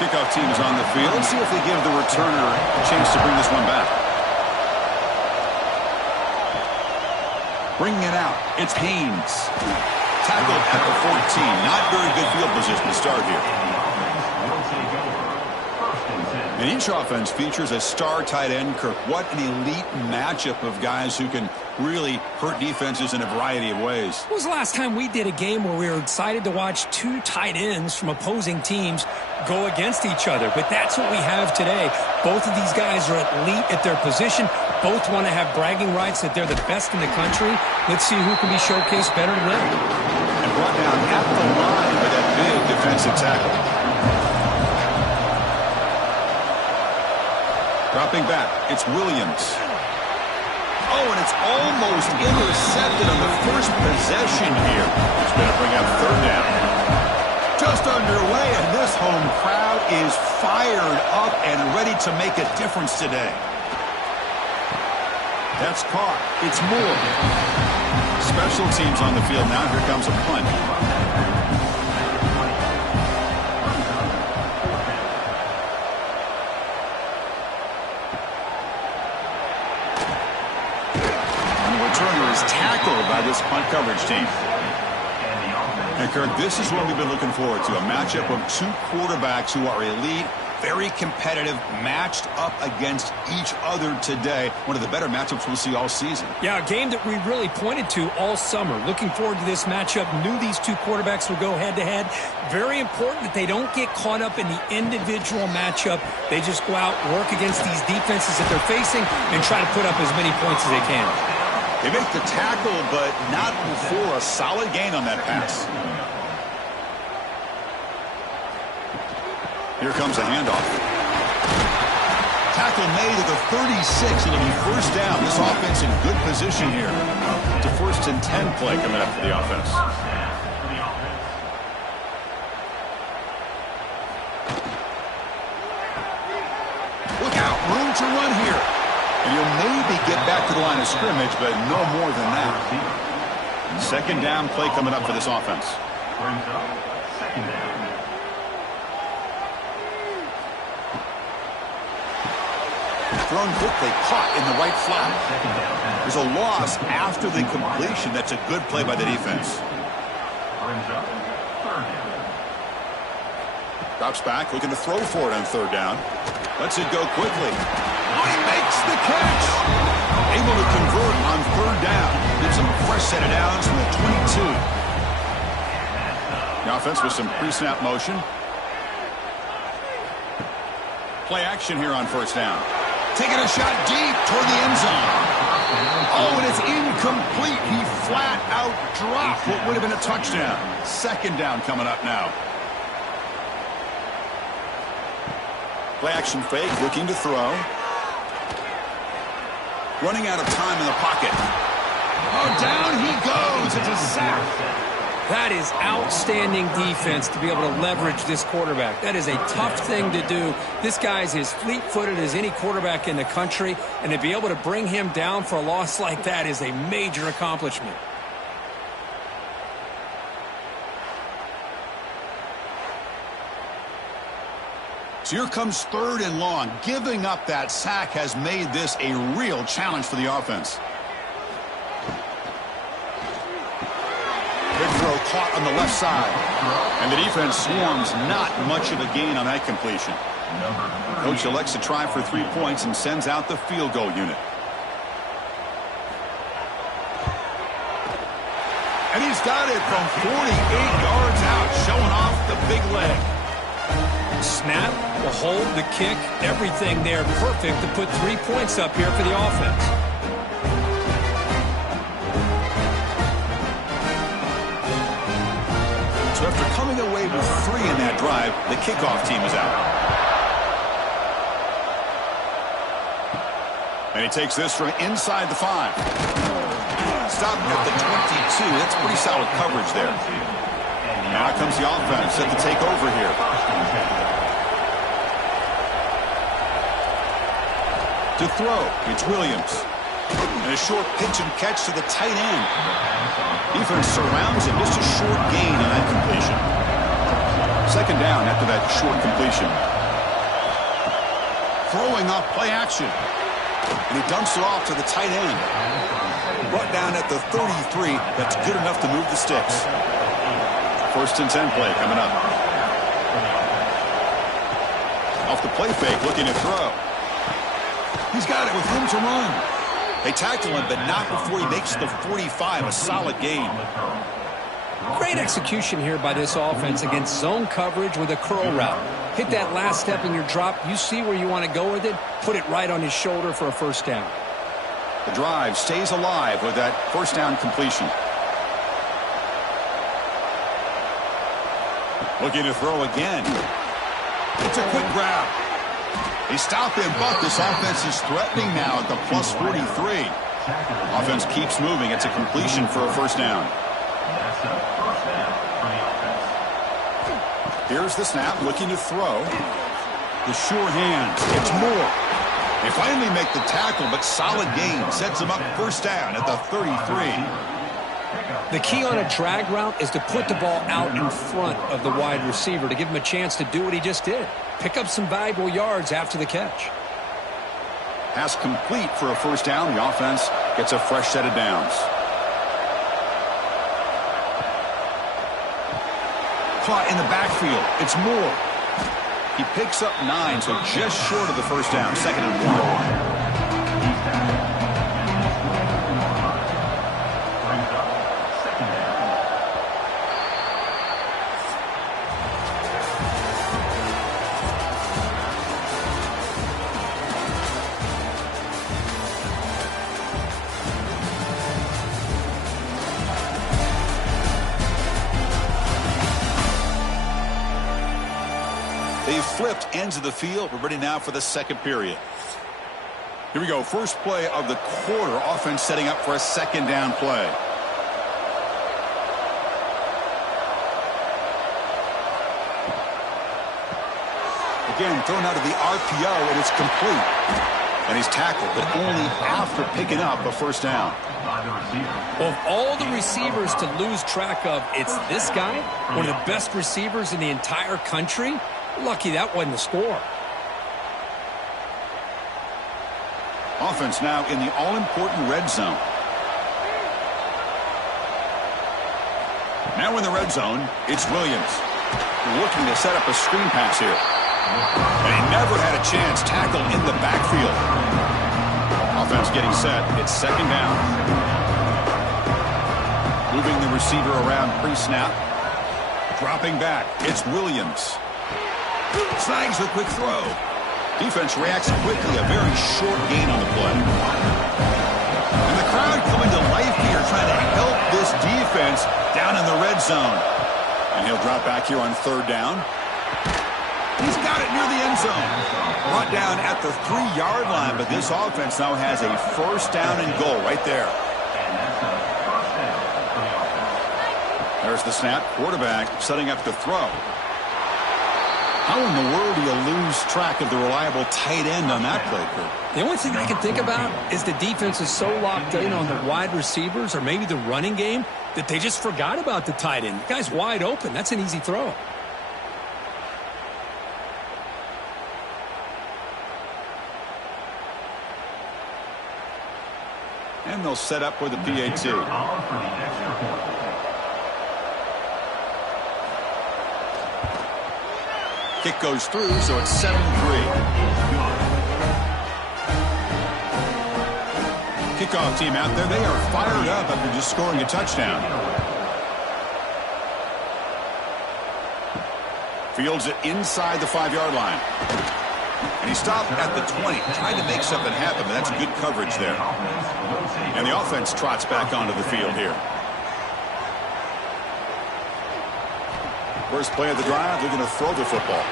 Kickoff team is on the field. Let's see if they give the returner a chance to bring this one back. Bringing it out, it's Haynes. Tackled at the 14. Not very good field position to start here. And each offense features a star tight end, Kirk. What an elite matchup of guys who can really hurt defenses in a variety of ways. When was the last time we did a game where we were excited to watch two tight ends from opposing teams go against each other? But that's what we have today. Both of these guys are elite at their position. Both want to have bragging rights that they're the best in the country. Let's see who can be showcased better than them. And brought down at the line with that big defensive tackle. Dropping back, it's Williams. Oh, and it's almost intercepted on the first possession here. It's going to bring up third down. Just underway, and this home crowd is fired up and ready to make a difference today. That's caught. It's Moore. Special teams on the field now. Here comes a punt. Returner is tackled by this punt coverage team. And Kirk, this is what we've been looking forward to, a matchup of two quarterbacks who are elite, very competitive, matched up against each other today. One of the better matchups we'll see all season. Yeah, a game that we really pointed to all summer. Looking forward to this matchup. Knew these two quarterbacks would go head-to-head. Very important that they don't get caught up in the individual matchup. They just go out, work against these defenses that they're facing, and try to put up as many points as they can. They make the tackle, but not before a solid gain on that pass. Here comes a handoff. Tackle made at the 36. It'll be first down. This offense in good position here. It's a 1st and 10 play coming up for the offense. Look out, room to run here. And you'll maybe get back to the line of scrimmage, but no more than that. Second down play coming up for this offense. Thrown quickly, caught in the right flat. There's a loss after the completion. That's a good play by the defense. Drops back, looking to throw for it on third down. Lets it go quickly. Oh, he makes the catch. Able to convert on third down. Gives him a fresh set of downs from the 22. The offense with some pre-snap motion. Play action here on first down. Taking a shot deep toward the end zone. Oh, and it's incomplete. He flat out dropped what would have been a touchdown. Second down coming up now. Play action fake, looking to throw. Running out of time in the pocket. Oh, down he goes. It's a sack. That is outstanding defense to be able to leverage this quarterback. That is a tough thing to do. This guy's as fleet-footed as any quarterback in the country, and to be able to bring him down for a loss like that is a major accomplishment. So here comes third and long. Giving up that sack has made this a real challenge for the offense. Big throw caught on the left side. And the defense swarms, not much of a gain on that completion. Coach elects to try for 3 points and sends out the field goal unit. And he's got it from 48 yards out, showing off the big leg. Snap, the hold, the kick, everything there perfect to put 3 points up here for the offense. So after coming away with 3 in that drive, the kickoff team is out. And he takes this from inside the 5. Stopped at the 22. That's pretty solid coverage there. Now comes the offense set to take over here. To throw, it's Williams. And a short pitch and catch to the tight end. Defense surrounds him. Just a short gain on that completion. Second down after that short completion. Throwing off play action. And he dumps it off to the tight end. Brought down at the 33. That's good enough to move the sticks. 1st and 10 play coming up. Off the play fake, looking to throw. He's got it with room to run. They tackle him, but not before he makes the 45. A solid gain. Great execution here by this offense against zone coverage with a curl route. Hit that last step in your drop. You see where you want to go with it. Put it right on his shoulder for a 1st down. The drive stays alive with that 1st down completion. Looking to throw again. It's a quick grab. They stop him, but this offense is threatening now at the plus 43. Offense keeps moving. It's a completion for a 1st down. Here's the snap, looking to throw. The sure hands. It's Moore. They finally make the tackle, but solid gain sets them up 1st down at the 33. The key on a drag route is to put the ball out in front of the wide receiver to give him a chance to do what he just did. Pick up some valuable yards after the catch. Pass complete for a 1st down. The offense gets a fresh set of downs. Caught in the backfield. It's Moore. He picks up 9, so just short of the 1st down. 2nd and 1. They've flipped ends of the field. We're ready now for the 2nd period. Here we go. First play of the quarter. Offense setting up for a 2nd down play. Again, thrown out of the RPO, and it's complete. And he's tackled, but only after picking up a 1st down. Well, of all the receivers to lose track of, it's this guy, one of the best receivers in the entire country. Lucky that wasn't the score. Offense now in the all-important red zone. Now in the red zone, it's Williams. Looking to set up a screen pass here. And he never had a chance. Tackle in the backfield. Offense getting set. It's 2nd down. Moving the receiver around pre-snap. Dropping back. It's Williams. Snags the quick throw. Defense reacts quickly. A very short gain on the play. And the crowd coming to life here, trying to help this defense down in the red zone. And he'll drop back here on 3rd down. He's got it near the end zone. Brought down at the 3-yard line, but this offense now has a 1st down and goal right there. There's the snap. Quarterback setting up the throw. How in the world do you lose track of the reliable tight end on that play, Kurt? The only thing I can think about is the defense is so locked in on the wide receivers or maybe the running game that they just forgot about the tight end. The guy's wide open. That's an easy throw. And they'll set up with the PAT. Kick goes through, so it's 7-3. Kickoff team out there. They are fired up after just scoring a touchdown. Fields it inside the 5-yard line. And he stopped at the 20. Tried to make something happen, but that's good coverage there. And the offense trots back onto the field here. First play of the drive, they're going to throw the football.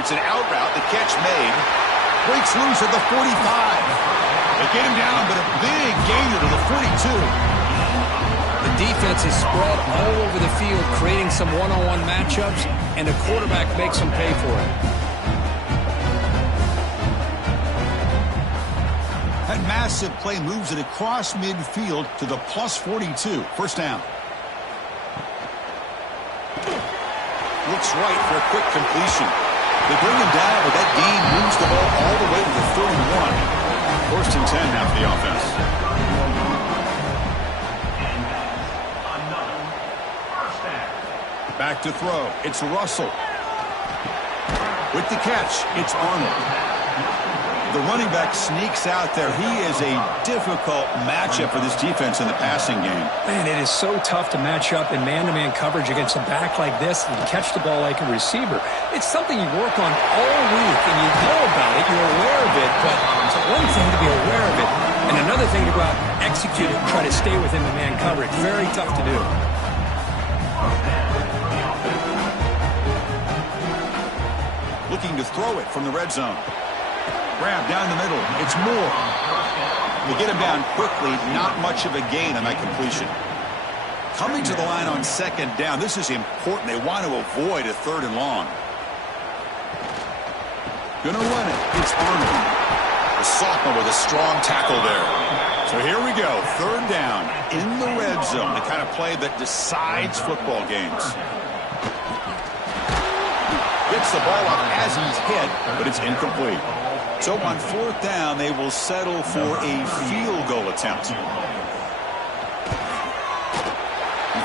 It's an out route. The catch made. Breaks loose at the 45. They get him down, but a big gainer to the 42. The defense is spread all over the field, creating some one-on-one matchups, and the quarterback makes them pay for it. That massive play moves it across midfield to the plus 42. 1st down. looks right for a quick completion. They bring him down, but that gain moves the ball all the way to the 31. First and 10 now for the offense. Back to throw. It's Russell. With the catch, it's Arnold. The running back sneaks out there. He is a difficult matchup for this defense in the passing game. Man, it is so tough to match up in man-to-man coverage against a back like this and catch the ball like a receiver. It's something you work on all week, and you know about it, you're aware of it, but it's one thing to be aware of it, and another thing to go out and execute it and try to stay within the man coverage. Very tough to do. Looking to throw it from the red zone. Grab down the middle. It's Moore. They get him down quickly. Not much of a gain on that completion. Coming to the line on second down. This is important. They want to avoid a third and long. Gonna run it. It's Arnold. The sophomore with a strong tackle there. So here we go. Third down in the red zone. The kind of play that decides football games. Gets the ball up as he's hit, but it's incomplete. So on fourth down, they will settle for a field goal attempt. The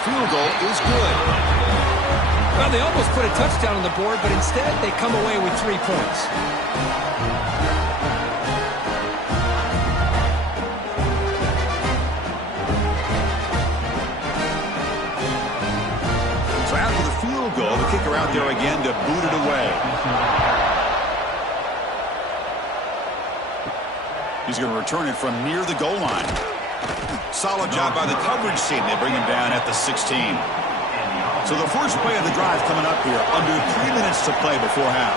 field goal is good. Well, they almost put a touchdown on the board, but instead they come away with 3 points. So after the field goal, the kicker out there again to boot it away. He's going to return it from near the goal line. Solid job by the coverage team. They bring him down at the 16. So the first play of the drive coming up here. Under 3 minutes to play before half.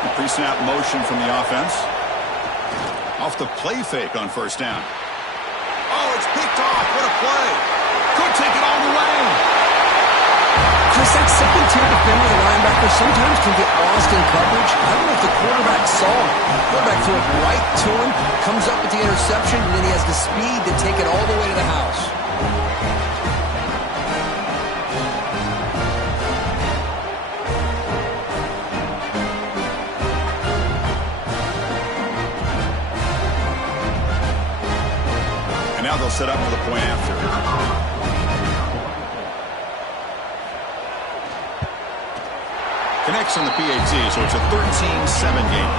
The pre-snap motion from the offense. Off the play fake on first down. Oh, it's picked off. What a play. Could take it all the way. Chris, that second-tier defender, the linebacker, sometimes can get lost in coverage. I don't know if the quarterback saw it. The quarterback threw it right to him, comes up with the interception, and then he has the speed to take it all the way to the house. And now they'll set up for the point after. Connects on the PAT, so it's a 13-7 game.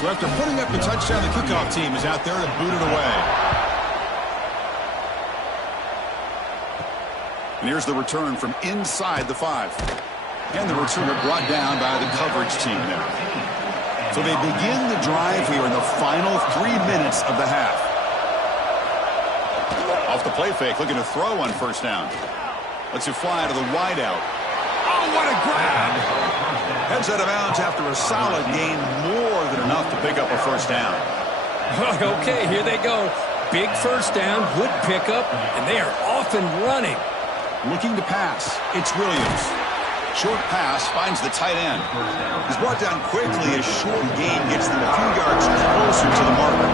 So after putting up the touchdown, the kickoff team is out there to boot it away. And here's the return from inside the 5. And the returner brought down by the coverage team there. So they begin the drive here in the final 3 minutes of the half. Off the play fake, looking to throw on first down. Lets it fly to the wideout. Oh, what a grab! Heads out of bounds after a solid gain, more than enough to pick up a first down. Okay, here they go. Big first down, good pickup, and they are off and running. Looking to pass. It's Williams. Short pass finds the tight end. He's brought down quickly. A short gain gets them a few yards closer to the marker.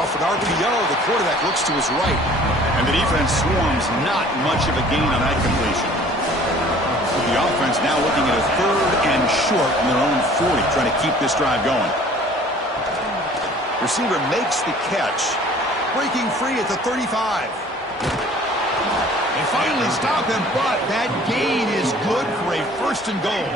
Off an RPO, the quarterback looks to his right. And the defense swarms, not much of a gain on that completion. The offense now looking at a third and short on their own 40, trying to keep this drive going. Receiver makes the catch. Breaking free at the 35. They finally stop him, but that gain is good for a first and goal.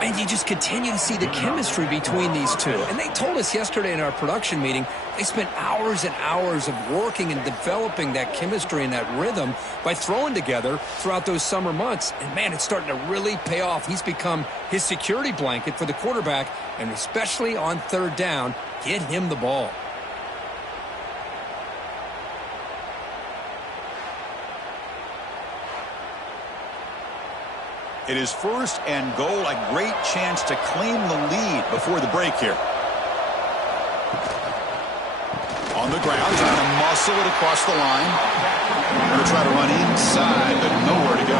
And you just continue to see the chemistry between these two. And they told us yesterday in our production meeting, they spent hours and hours of working and developing that chemistry and that rhythm by throwing together throughout those summer months. And, man, it's starting to really pay off. He's become his security blanket for the quarterback, and especially on third down, get him the ball. It is first and goal, a great chance to claim the lead before the break here. On the ground, trying to muscle it across the line. Going to try to run inside, but nowhere to go.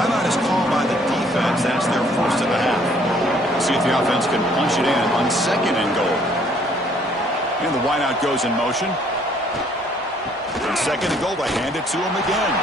Timeout is called by the defense. That's their first of the half. See if the offense can punch it in on second and goal. And the wideout goes in motion. And second and goal, they hand it to him again.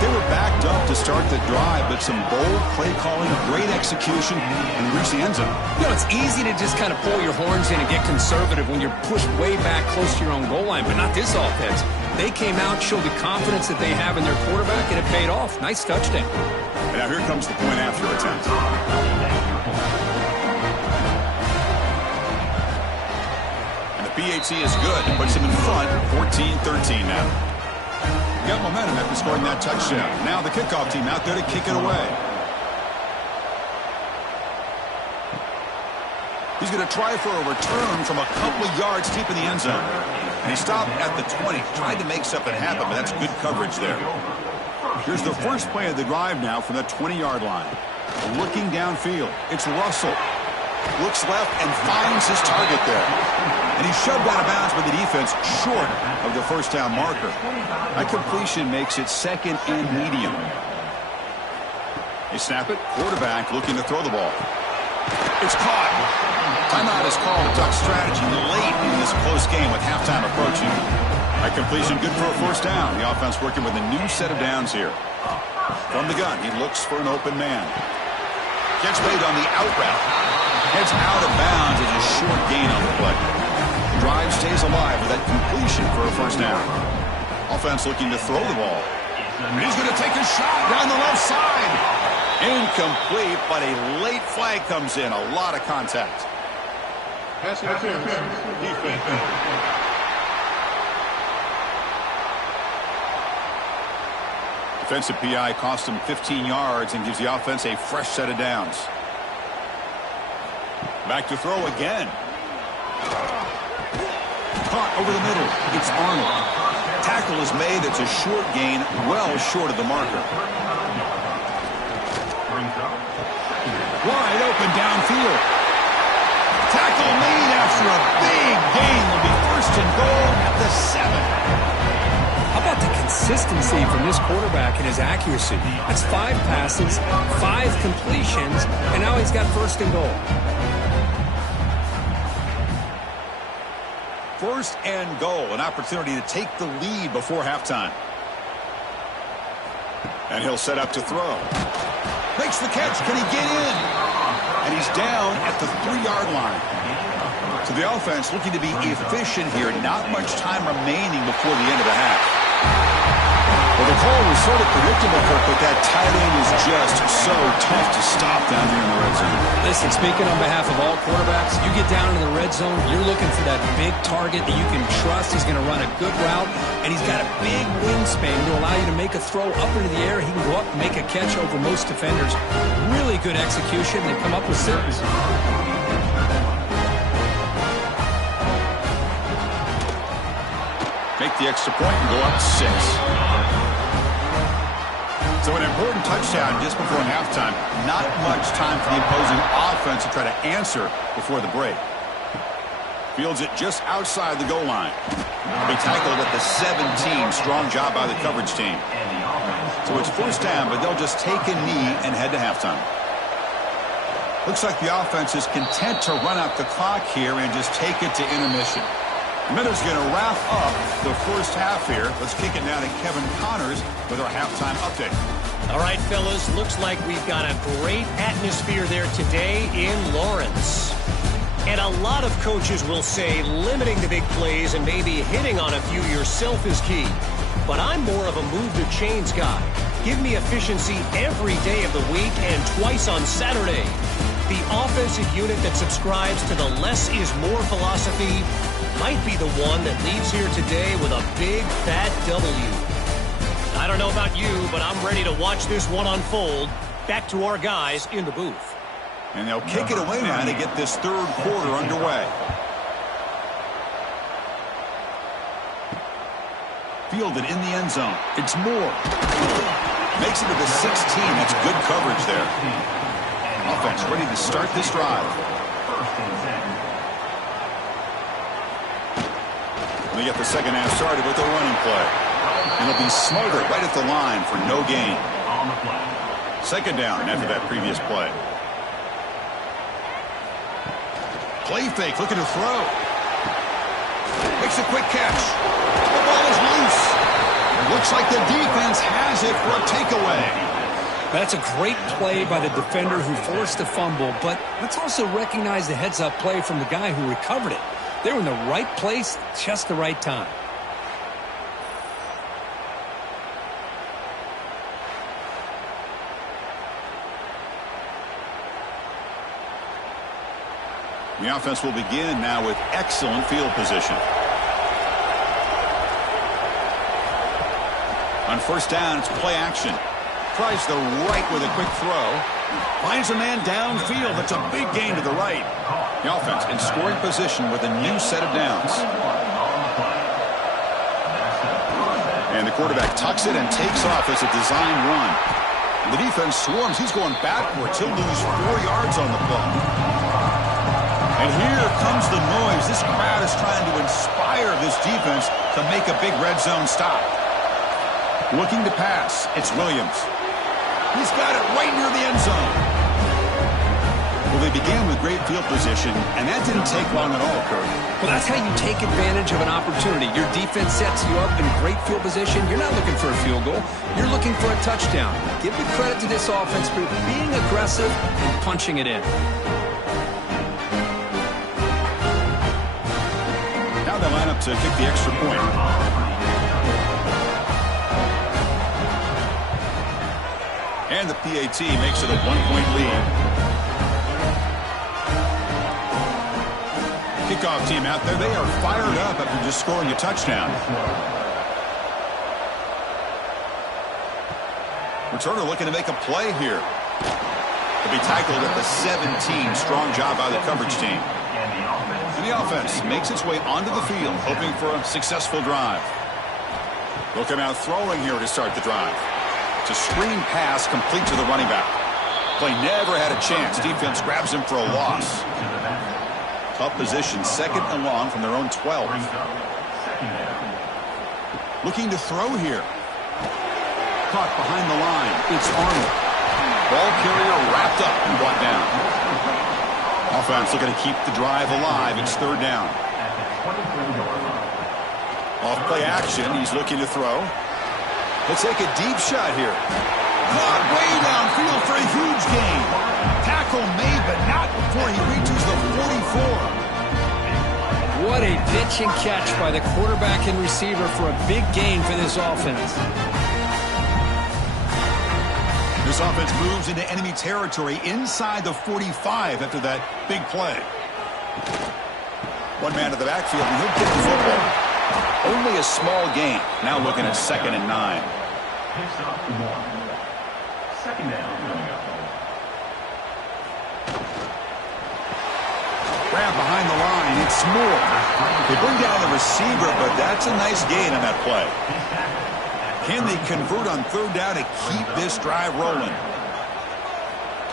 They were backed up to start the drive, but some bold play calling, great execution, and they reached the end zone. You know, it's easy to just kind of pull your horns in and get conservative when you're pushed way back close to your own goal line, but not this offense. They came out, showed the confidence that they have in their quarterback, and it paid off. Nice touchdown. And now here comes the point after attempt. And the PAT is good. It puts him in front, 14-13 now. Got momentum after scoring that touchdown. Now the kickoff team out there to kick it away. He's going to try for a return from a couple of yards deep in the end zone. And he stopped at the 20. Tried to make something happen, but that's good coverage there. Here's the first play of the drive now from the 20-yard line. Looking downfield. It's Russell. Looks left and finds his target there. And he's shoved out of bounds by the defense short of the first down marker. That completion makes it second and medium. They snap it. Quarterback looking to throw the ball. It's caught. Timeout is called to talk strategy late in this close game with halftime approaching. That completion good for a first down. The offense working with a new set of downs here. From the gun, he looks for an open man. Gets made on the out route. Heads out of bounds as a short gain on the play. Drive stays alive with that completion for a first down. Offense looking to throw the ball. And he's going to take a shot down the left side. Incomplete, but a late flag comes in. A lot of contact. Pass interference. Defense. Defensive PI cost him 15 yards and gives the offense a fresh set of downs. Back to throw again. Caught over the middle. It's Arnold. Tackle is made. It's a short gain, well short of the marker. Wide open downfield. Tackle made after a big gain. Will be first and goal at the 7. How about the consistency from this quarterback and his accuracy? That's 5 passes, 5 completions, and now he's got first and goal. First and goal, an opportunity to take the lead before halftime. And he'll set up to throw. Makes the catch. Can he get in? And he's down at the 3-yard line. So the offense looking to be efficient here. Not much time remaining before the end of the half. Well, the call was sort of predictable, Kirk, but that tight end is just so tough to stop down here in the red zone. Listen, speaking on behalf of all quarterbacks, you get down in the red zone, you're looking for that big target that you can trust. He's going to run a good route, and he's got a big wingspan to allow you to make a throw up into the air. He can go up and make a catch over most defenders. Really good execution. They come up with 6. Make the extra point and go up 6. So an important touchdown just before halftime. Not much time for the opposing offense to try to answer before the break. Fields it just outside the goal line. He tackled at the 17. Strong job by the coverage team. So it's first down, but they'll just take a knee and head to halftime. Looks like the offense is content to run out the clock here and just take it to intermission. Miller's going to wrap up the first half here. Let's kick it now to Kevin Connors with our halftime update. All right, fellas, looks like we've got a great atmosphere there today in Lawrence. And a lot of coaches will say limiting the big plays and maybe hitting on a few yourself is key. But I'm more of a move the chains guy. Give me efficiency every day of the week and twice on Saturday. The offensive unit that subscribes to the less is more philosophy might be the one that leaves here today with a big, fat W. I don't know about you, but I'm ready to watch this one unfold. Back to our guys in the booth. And they'll kick it away now to get this third quarter underway. Fielded in the end zone. It's Moore. Makes it to the 16. That's good coverage there. Offense ready to start this drive. They get the second half started with a running play. And it'll be smothered right at the line for no gain. Second down after that previous play. Play fake, looking to throw. Makes a quick catch. The ball is loose. It looks like the defense has it for a takeaway. That's a great play by the defender who forced a fumble, but let's also recognize the heads-up play from the guy who recovered it. They were in the right place, just the right time. The offense will begin now with excellent field position. On first down, it's play action. Tries the right with a quick throw. Finds a man downfield. That's a big gain to the right. The offense in scoring position with a new set of downs. And the quarterback tucks it and takes off as a design run. The defense swarms. He's going backwards. He'll lose 4 yards on the play. And here comes the noise. This crowd is trying to inspire this defense to make a big red zone stop. Looking to pass. It's Williams. He's got it right near the end zone. Well, they began with great field position, and that didn't take long at all, Kirk. Well, that's how you take advantage of an opportunity. Your defense sets you up in great field position. You're not looking for a field goal. You're looking for a touchdown. Give the credit to this offense for being aggressive and punching it in. Now they line up to kick the extra point. And the PAT makes it a 1-point lead. Kickoff team out there, they are fired up after just scoring a touchdown. Returner looking to make a play here. To be tackled at the 17. Strong job by the coverage team. And the offense makes its way onto the field, hoping for a successful drive. They'll come out throwing here to start the drive. It's a screen pass complete to the running back. Play never had a chance. Defense grabs him for a loss. Tough position, second and long from their own 12. Looking to throw here. Caught behind the line. It's Arnold. Ball carrier wrapped up and brought down. Offense looking to keep the drive alive. It's third down. Off play action. He's looking to throw. He'll take a deep shot here. Caught way downfield for a huge gain. Tackle made, but not before he reaches the 44. What a pitch and catch by the quarterback and receiver for a big gain for this offense. This offense moves into enemy territory inside the 45 after that big play. One man to the backfield, and he'll get the football. Only a small gain. Now looking at 2nd and 9. Second down. Grab behind the line. It's Moore. They bring down the receiver, but that's a nice gain on that play. Can they convert on third down to keep this drive rolling?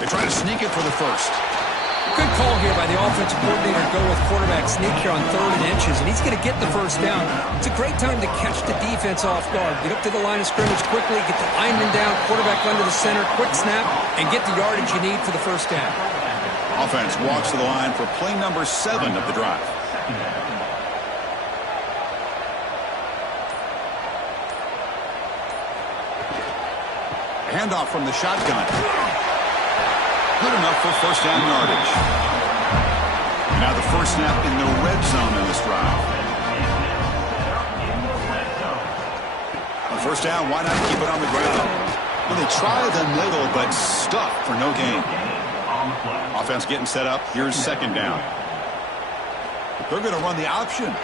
They try to sneak it for the first. Good call here by the offensive coordinator to go with quarterback sneak here on 3rd and inches, and he's going to get the first down. It's a great time to catch the defense off guard. Get up to the line of scrimmage quickly, get the lineman down, quarterback under the center, quick snap, and get the yardage you need for the first down. Offense walks to the line for play number 7 of the drive. Handoff from the shotgun. Good enough for first down yardage. Now the first snap in the red zone in this drive. On first down, why not keep it on the ground? Well, they try the middle, but stuck for no gain. Offense getting set up. Here's 2nd down. They're going to run the option.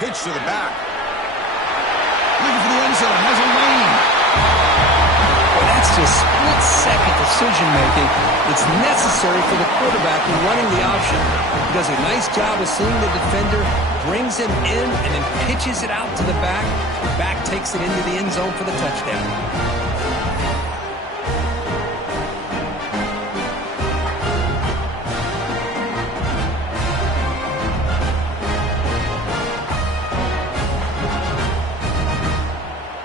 Pitch to the back. Looking for the end zone. Has a lane. That's just split-second decision-making. It's necessary for the quarterback in running the option. He does a nice job of seeing the defender, brings him in, and then pitches it out to the back. The back takes it into the end zone for the touchdown.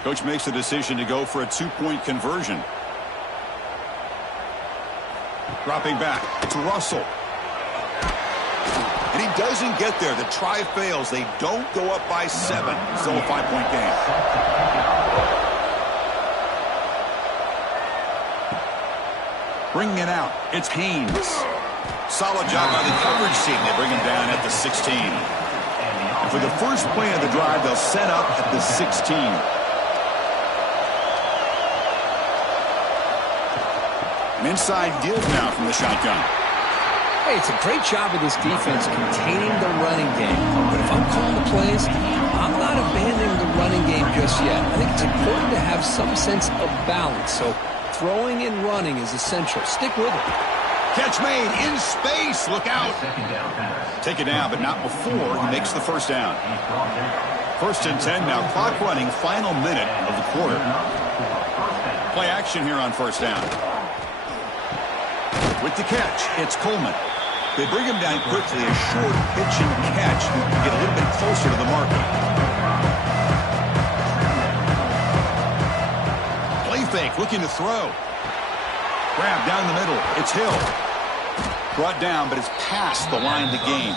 Coach makes the decision to go for a 2-point conversion. Dropping back to Russell. And he doesn't get there. The try fails. They don't go up by 7. Still a 5-point game. Bringing it out, it's Haynes. Solid job by the coverage team. They bring him down at the 16. And for the first play of the drive, they'll set up at the 16. An inside give now from the shotgun. Hey, it's a great job of this defense containing the running game. But if I'm calling the plays, I'm not abandoning the running game just yet. I think it's important to have some sense of balance. So throwing and running is essential. Stick with it. Catch made in space. Look out. Take it down, but not before he makes the first down. 1st and 10 now. Clock running. Final minute of the quarter. Play action here on 1st down. With the catch, it's Coleman. They bring him down quickly. A short pitch and catch to get a little bit closer to the marker. Play fake, looking to throw. Grab down the middle. It's Hill. Brought down, but it's past the line to gain.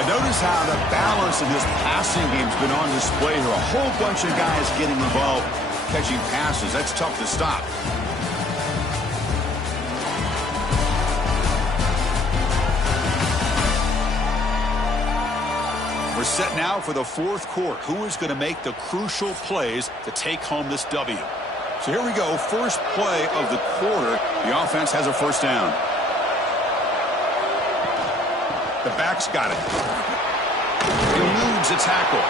And notice how the balance of this passing game's been on display here. A whole bunch of guys getting involved, catching passes. That's tough to stop. We're set now for the 4th quarter. Who is going to make the crucial plays to take home this W? So here we go. First play of the quarter. The offense has a 1st down. The back's got it. Eludes a tackle.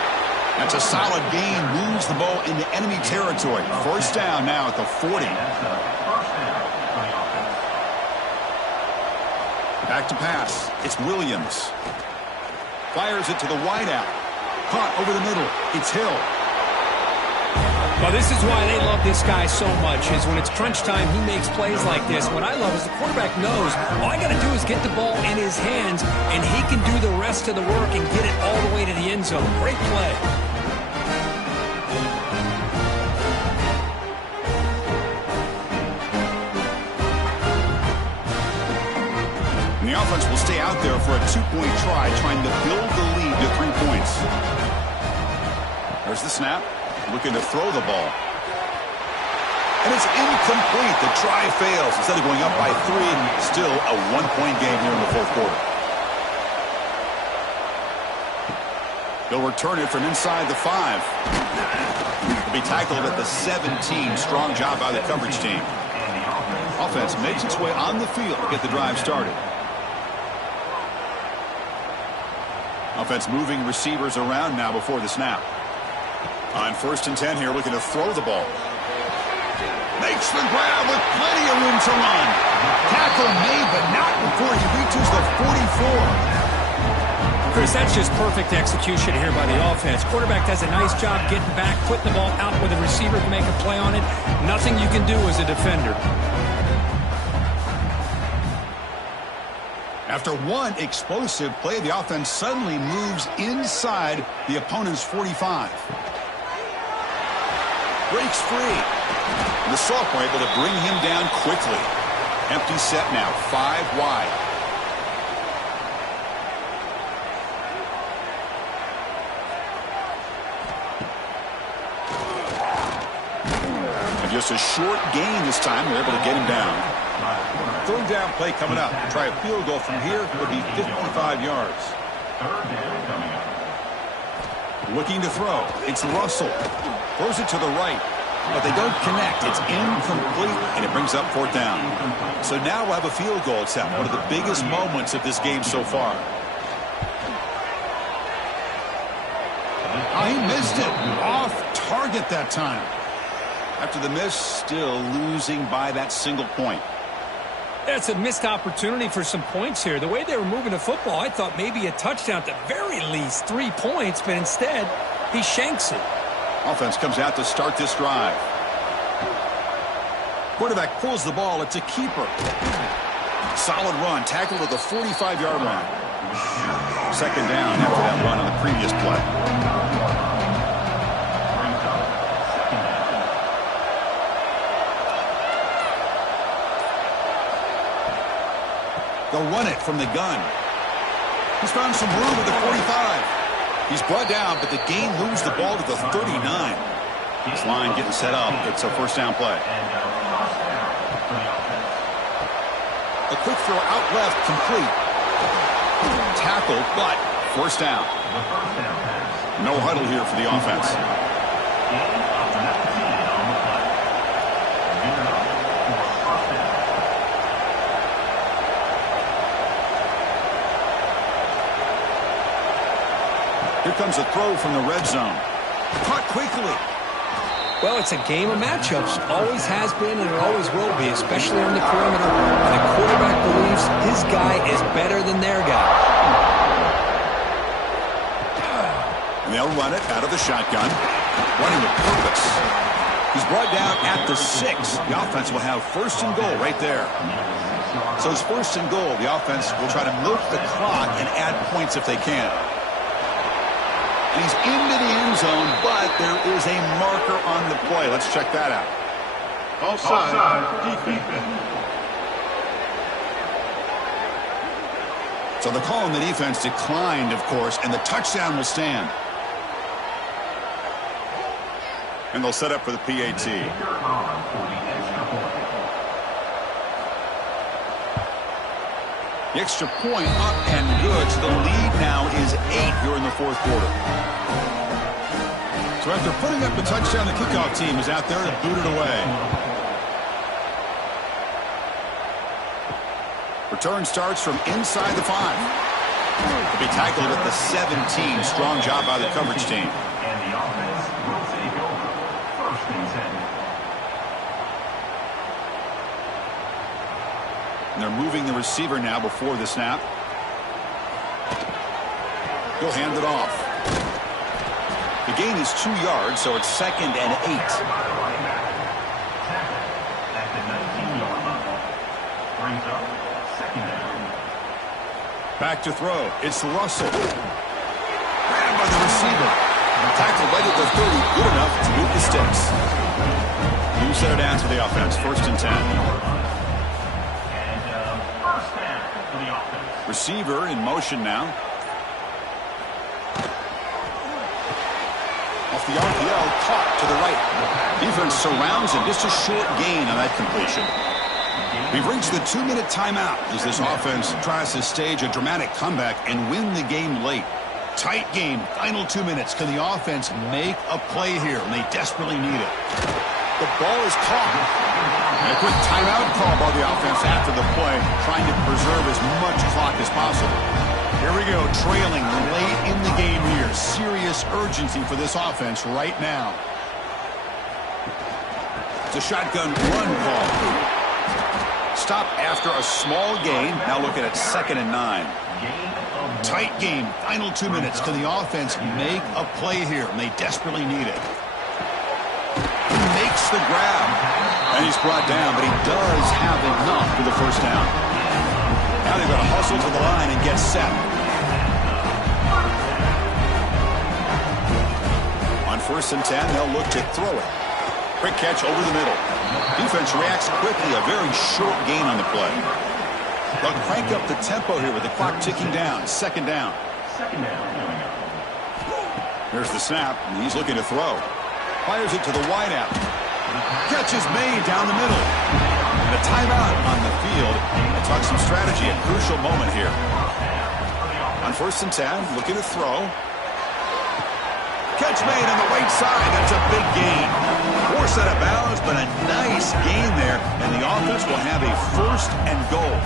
That's a solid gain. Moves the ball into enemy territory. 1st down now at the 40. Back to pass. It's Williams. Fires it to the wideout. Caught over the middle. It's Hill. Well, this is why they love this guy so much, is when it's crunch time, he makes plays like this. What I love is the quarterback knows all I got to do is get the ball in his hands, and he can do the rest of the work and get it all the way to the end zone. Great play. The offense will stay out there for a 2-point try, trying to build the lead to 3 points. There's the snap, looking to throw the ball. And it's incomplete. The try fails. Instead of going up by 3, still a 1-point game here in the 4th quarter. They'll return it from inside the 5. He'll be tackled at the 17. Strong job by the coverage team. Offense makes its way on the field to get the drive started. Offense moving receivers around now before the snap. On 1st and 10 here, looking to throw the ball. Makes the grab with plenty of room to run. Tackle made, but not before he reaches the 44. Chris, that's just perfect execution here by the offense. Quarterback does a nice job getting back, putting the ball out where the receiver can make a play on it. Nothing you can do as a defender. After one explosive play, the offense suddenly moves inside the opponent's 45. Breaks free. The sophomore able to bring him down quickly. Empty set now, 5 wide. And just a short gain this time. They're able to get him down. 3rd down play coming up. Try a field goal from here. It would be 55 yards. Looking to throw. It's Russell. Throws it to the right. But they don't connect. It's incomplete, and it brings up 4th down. So now we'll have a field goal attempt. One of the biggest moments of this game so far. Oh, he missed it. Off target that time. After the miss, still losing by that single point. That's a missed opportunity for some points here. The way they were moving the football, I thought maybe a touchdown at the very least, 3 points, but instead, he shanks it. Offense comes out to start this drive. Quarterback pulls the ball. It's a keeper. Solid run. Tackled at the 45-yard line. 2nd down after that run on the previous play. They'll They'll run it from the gun. He's found some room at the 45. He's brought down, but the gain moves the ball to the 39. This line getting set up. It's a first down play. A quick throw out left, complete. Tackle, but first down. No huddle here for the offense. Here comes a throw from the red zone. Caught quickly. Well, it's a game of matchups. Always has been and it always will be, especially on the perimeter. And the quarterback believes his guy is better than their guy. And they'll run it out of the shotgun. Running with purpose. He's brought down at the 6. The offense will have first and goal right there. So it's first and goal. The offense will try to milk the clock and add points if they can. And he's into the end zone, but there is a marker on the play. Let's check that out. Offside. Defense. So the call on the defense declined, of course, and the touchdown will stand. And they'll set up for the PAT. The extra point up and good. So the lead now is 8 here in the fourth quarter. So after putting up the touchdown, the kickoff team is out there to boot it away. Return starts from inside the 5. He'll be tackled at the 17. Strong job by the coverage team. And the offense will take over. First and 10. And they're moving the receiver now before the snap. He'll hand it off. The gain is 2 yards, so it's 2nd and 8. Back to throw. It's Russell. Grabbed by the receiver. Tackled right at the 30. Good enough to move the sticks. You set it down to the offense. First and 10. Receiver in motion now. Off the RPO, caught to the right. Defense surrounds him. Just a short gain on that completion. We've reached the 2-minute timeout as this offense tries to stage a dramatic comeback and win the game late. Tight game, final 2 minutes. Can the offense make a play here? And they desperately need it. The ball is caught. And a quick timeout call by the offense after the play, trying to preserve as much clock as possible. Here we go, trailing late in the game here. Serious urgency for this offense right now. It's a shotgun run call. Stop after a small gain. Now looking at 2nd and 9. Tight game, final 2 minutes. Can the offense make a play here? And they desperately need it. He makes the grab. And he's brought down, but he does have enough for the first down. Now they've got to hustle to the line and get set. On 1st and 10, they'll look to throw it. Quick catch over the middle. Defense reacts quickly, a very short gain on the play. They'll crank up the tempo here with the clock ticking down. 2nd down. Here's the snap, and he's looking to throw. Fires it to the wideout. Catch is made down the middle. And a timeout on the field. We'll talk some strategy, a crucial moment here. On 1st and 10, looking to throw. Catch made on the right side. That's a big gain. Forced out of bounds, but a nice gain there. And the offense will have a 1st and goal.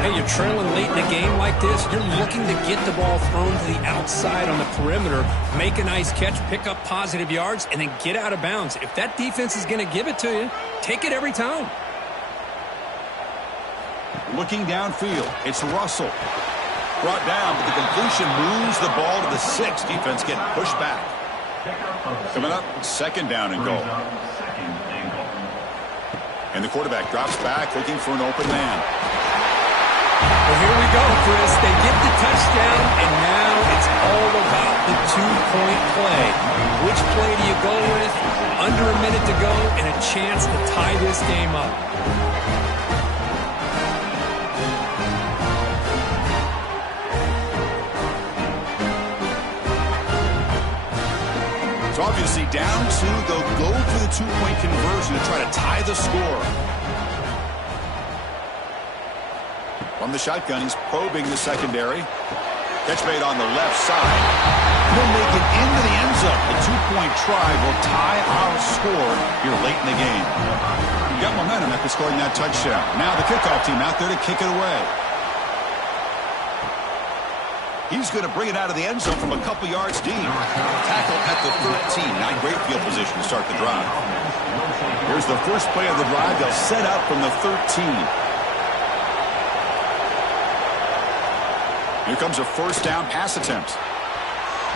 Hey, you're trailing late in a game like this. You're looking to get the ball thrown to the outside on the perimeter, make a nice catch, pick up positive yards, and then get out of bounds. If that defense is going to give it to you, take it every time. Looking downfield, it's Russell. Brought down, but the completion moves the ball to the 6. Defense getting pushed back. Coming up, 2nd down and goal. And the quarterback drops back, looking for an open man. Well, here we go, Chris. They get the touchdown, and now it's all about the 2-point play. Which play do you go with? Under a minute to go, and a chance to tie this game up. So obviously down two, they'll go for the two-point conversion to try to tie the score. From the shotgun, he's probing the secondary. Catch made on the left side. He'll make it into the end zone. The two-point try will tie our score here late in the game. Got momentum after scoring that touchdown. Now the kickoff team out there to kick it away. He's going to bring it out of the end zone from a couple yards deep. Tackle at the 13. Not great field position to start the drive. Here's the first play of the drive. They'll set up from the 13. Here comes a first down pass attempt.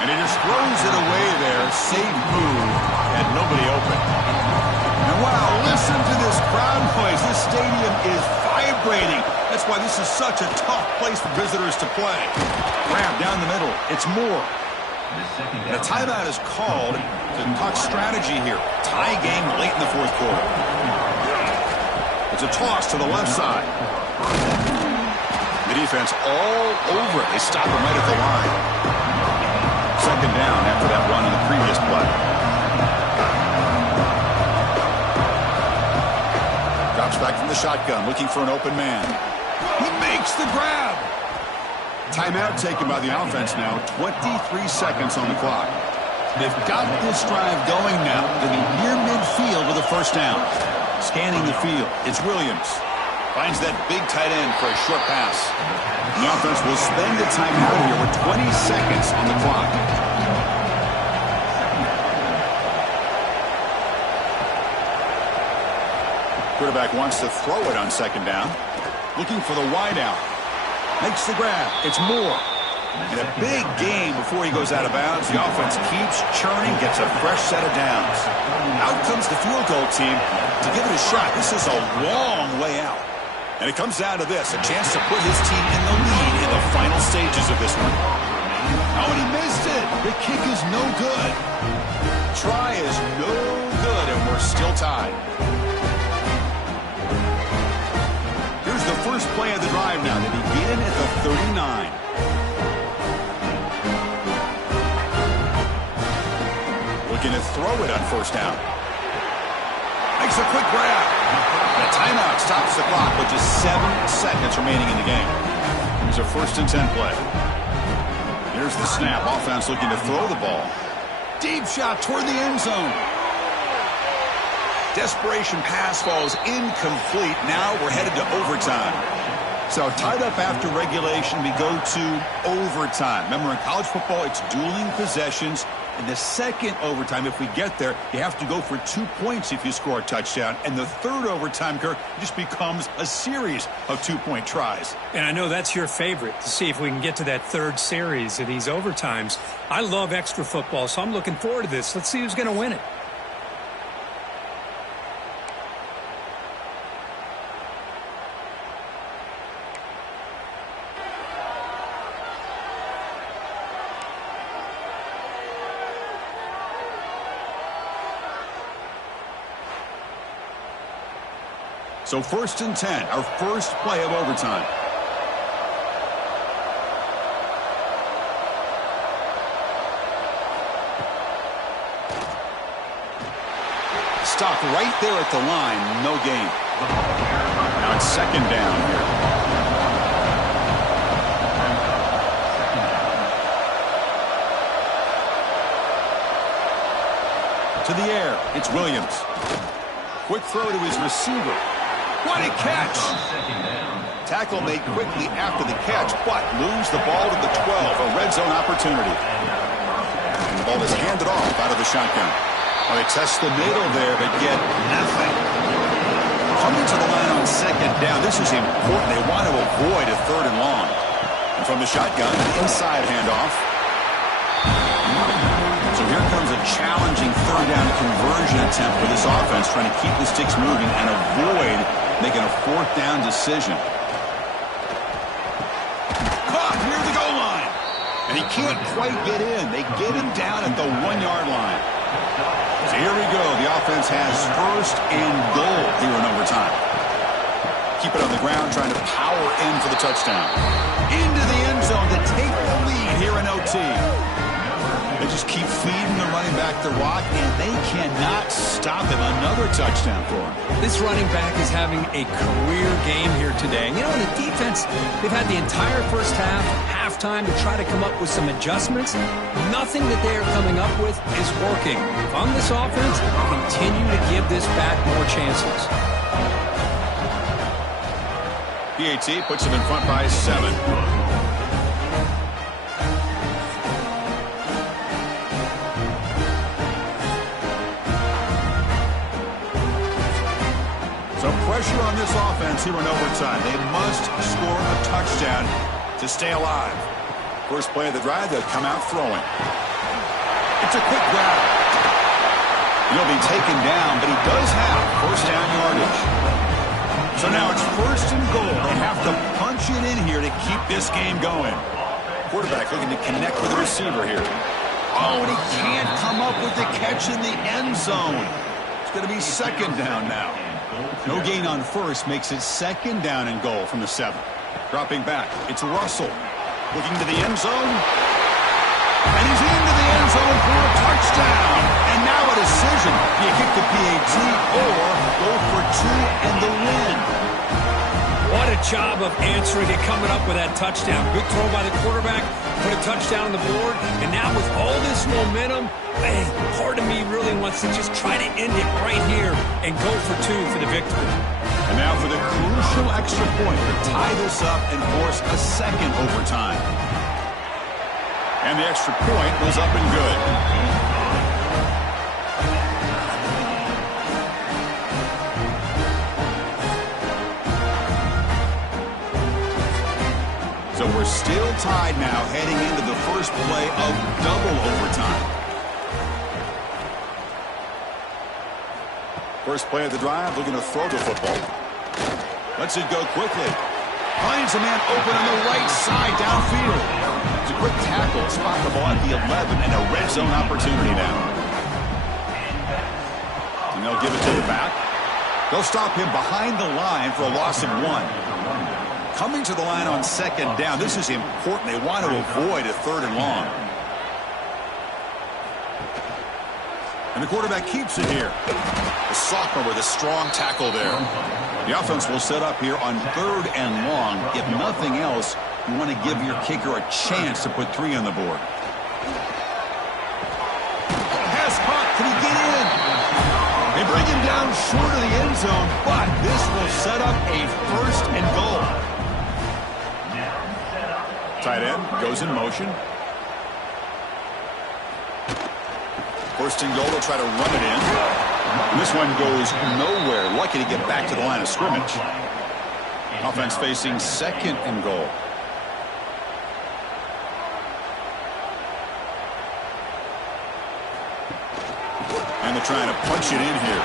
And he just throws it away there. Safe move. And nobody open. And wow, listen to this crowd noise. This stadium is vibrating. That's why this is such a tough place for visitors to play. Grab down the middle. It's Moore. And a timeout is called to talk strategy here. Tie game late in the fourth quarter. It's a toss to the left side. The defense all over it. They stop him right at the line. Second down after that run on the previous play. Drops back from the shotgun, looking for an open man. He makes the grab. Timeout taken by the offense now. 23 seconds on the clock. They've got this drive going now. They'll be near midfield with a first down. Scanning the field. It's Williams. Finds that big tight end for a short pass. The offense will spend the timeout here with 20 seconds on the clock. Quarterback wants to throw it on second down. Looking for the wide out. Makes the grab. It's Moore. And a big game before he goes out of bounds. The offense keeps churning, gets a fresh set of downs. Out comes the field goal team to give it a shot. This is a long way out. And it comes down to this, a chance to put his team in the lead in the final stages of this one. Oh, and he missed it. The kick is no good. Try is no good, and we're still tied. Here's the first play of the drive now. They begin at the 39. Looking to throw it on first down. Makes a quick grab. And a timeout stops the clock with just 7 seconds remaining in the game. Here's a 1st and 10 play. Here's the snap. Offense looking to throw the ball. Deep shot toward the end zone. Desperation pass falls incomplete. Now we're headed to overtime. So tied up after regulation, we go to overtime. Remember, in college football, it's dueling possessions. In the second overtime, if we get there, you have to go for 2 points if you score a touchdown. And the third overtime, Kirk, just becomes a series of 2-point tries. And I know that's your favorite, to see if we can get to that third series of these overtimes. I love extra football, so I'm looking forward to this. Let's see who's going to win it. So 1st and 10, our first play of overtime. Stop right there at the line, no gain. Now it's second down here. To the air, it's Williams. Quick throw to his receiver. What a catch! Tackle made quickly after the catch, but lose the ball to the 12, a red zone opportunity. And the ball is handed off out of the shotgun. Well, they test the middle there, but get nothing. Coming to the line on second down, this is important. They want to avoid a 3rd and long. And from the shotgun, inside handoff. So here comes a challenging 3rd down conversion attempt for this offense, trying to keep the sticks moving and avoid making a 4th down decision. Caught near the goal line. And he can't quite get in. They get him down at the 1-yard line. So here we go. The offense has 1st and goal here in overtime. Keep it on the ground, trying to power in for the touchdown. Into the end zone to take the lead here in OT. They just keep feeding the running back the rock, and they cannot stop him. Another touchdown for him. This running back is having a career game here today. And, you know, in the defense, they've had the entire first half, halftime, to try to come up with some adjustments. Nothing that they are coming up with is working. If I'm this offense, continue to give this back more chances. PAT puts him in front by 7. So pressure on this offense here in overtime. They must score a touchdown to stay alive. First play of the drive, they'll come out throwing. It's a quick grab. He'll be taken down, but he does have first down yardage. So now it's first and goal. They have to punch it in here to keep this game going. Quarterback looking to connect with the receiver here. Oh, and he can't come up with the catch in the end zone. It's going to be second down now. No gain on first makes it second down and goal from the 7. Dropping back, it's Russell. Looking to the end zone. And he's into the end zone for a touchdown. And now a decision. Do you kick the PAT or go for 2 and the win? What a job of answering it, coming up with that touchdown. Good throw by the quarterback, put a touchdown on the board, and now with all this momentum, man, part of me really wants to just try to end it right here and go for 2 for the victory. And now for the crucial extra point to tie this up and force a second overtime. And the extra point was up and good. So we're still tied now heading into the first play of double overtime. First play of the drive, looking to throw the football. Lets it go quickly. Finds a man open on the right side downfield. It's a quick tackle, spot the ball at the 11, and a red zone opportunity now. And they'll give it to the back. They'll stop him behind the line for a loss of 1. Coming to the line on second down, this is important. They want to avoid a 3rd and long. And the quarterback keeps it here. The sophomore with a strong tackle there. The offense will set up here on 3rd and long. If nothing else, you want to give your kicker a chance to put 3 on the board. Pass caught. Can he get in? They bring him down short of the end zone, but this will set up a 1st and goal. Tight end goes in motion. First and goal, they'll try to run it in. And this one goes nowhere. Lucky to get back to the line of scrimmage. Offense facing 2nd and goal. And they're trying to punch it in here.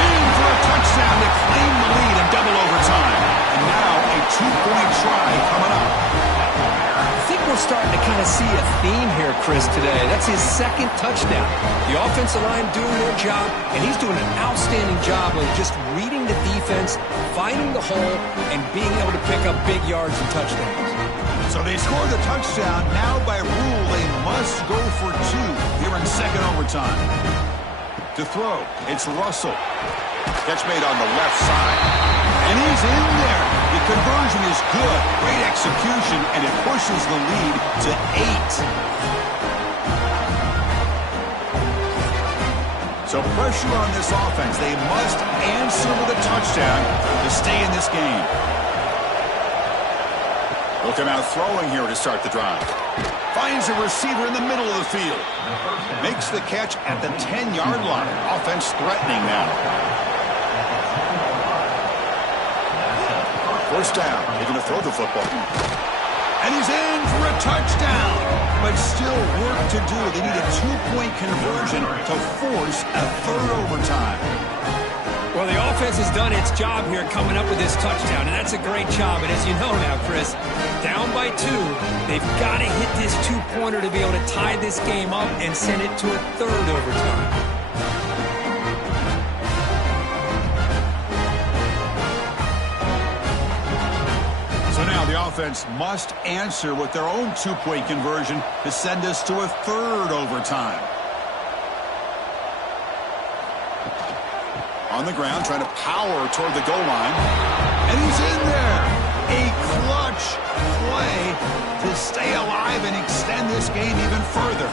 In for a touchdown to claim the lead in double overtime. And now a 2-point try coming up. I think we're starting to kind of see a theme here, Chris, today. That's his 2nd touchdown. The offensive line doing their job, and he's doing an outstanding job of just reading the defense, finding the hole, and being able to pick up big yards and touchdowns. So they score the touchdown. Now by rule, they must go for 2 here in second overtime. To throw, it's Russell. Catch made on the left side. And he's in there. The conversion is good. Great execution, and it pushes the lead to 8. So pressure on this offense. They must answer with a touchdown to stay in this game. They'll come out throwing here to start the drive. Finds a receiver in the middle of the field. Makes the catch at the 10-yard line. Offense threatening now. First down. They're going to throw the football. And he's in for a touchdown. But still work to do. They need a 2-point conversion to force a 3rd overtime. Well, the offense has done its job here coming up with this touchdown, and that's a great job. And as you know now, Chris, down by 2, they've got to hit this 2-pointer to be able to tie this game up and send it to a 3rd overtime. So now the offense must answer with their own two-point conversion to send us to a third overtime. On the ground, trying to power toward the goal line. And he's in there. A clutch play to stay alive and extend this game even further.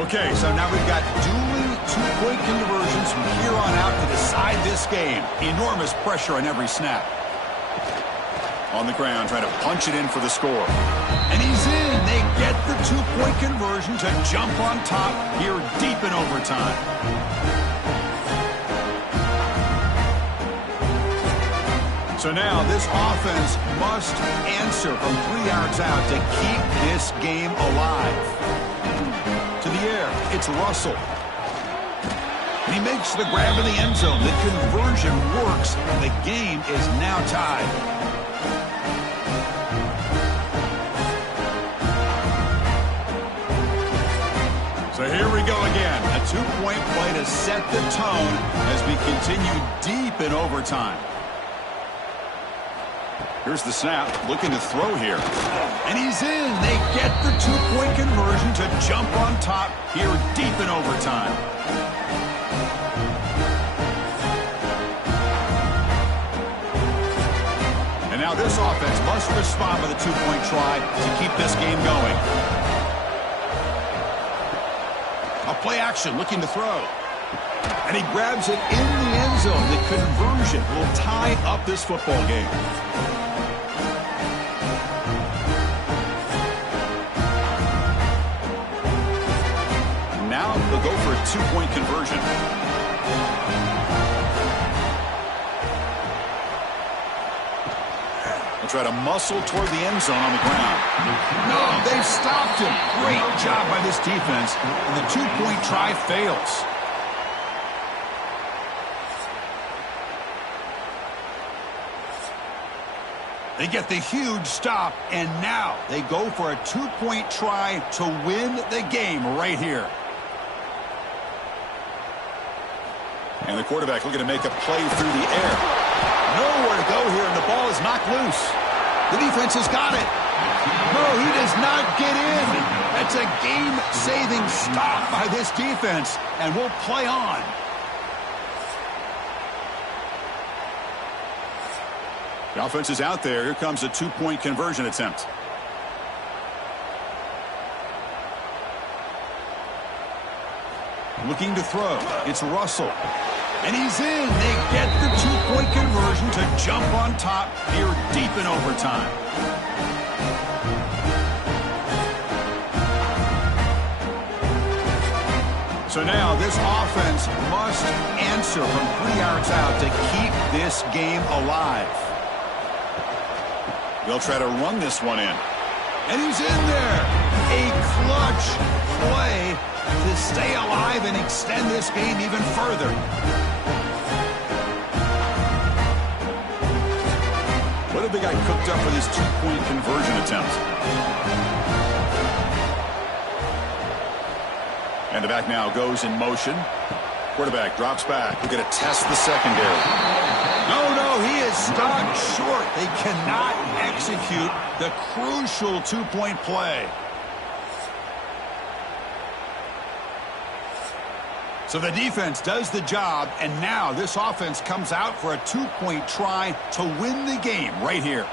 Okay, so now we've got dueling two-point conversions from here on out to decide this game. Enormous pressure on every snap. On the ground, trying to punch it in for the score. And he's in. They get the two-point conversion to jump on top here deep in overtime. So now this offense must answer from 3 yards out to keep this game alive. To the air, it's Russell. He makes the grab in the end zone. The conversion works. The game is now tied. So here we go again. A two-point play to set the tone as we continue deep in overtime. Here's the snap, looking to throw here. And he's in. They get the two-point conversion to jump on top here deep in overtime. And now this offense must respond with a two-point try to keep this game going. A play action, looking to throw. And he grabs it in the end zone. The conversion will tie up this football game. Now they'll go for a two-point conversion. They'll try to muscle toward the end zone on the ground. No, they stopped him. Great job by this defense. And the two-point try fails. They get the huge stop, and now they go for a two-point try to win the game right here. And the quarterback looking to make a play through the air. Nowhere to go here, and the ball is knocked loose. The defense has got it. No, he does not get in. That's a game-saving stop by this defense, and we'll play on. The offense is out there. Here comes a two-point conversion attempt. Looking to throw. It's Russell. And he's in. They get the two-point conversion to jump on top here deep in overtime. So now this offense must answer from 3 yards out to keep this game alive. They'll try to run this one in. And he's in there. A clutch play to stay alive and extend this game even further. What have they got cooked up for this two-point conversion attempt? And the back now goes in motion. Quarterback drops back. We're going to test the secondary. No, he is stopped short. They cannot execute the crucial two-point play. So the defense does the job, and now this offense comes out for a two-point try to win the game right here.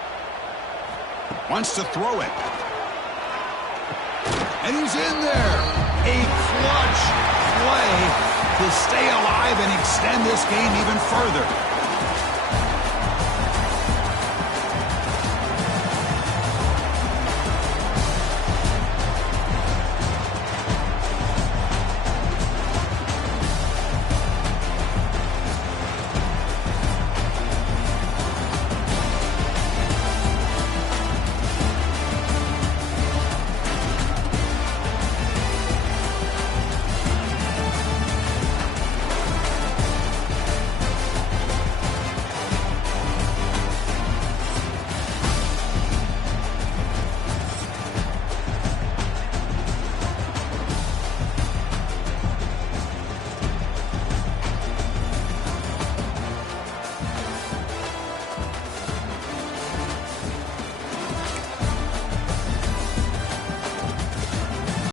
Wants to throw it. And he's in there. A clutch play to stay alive and extend this game even further.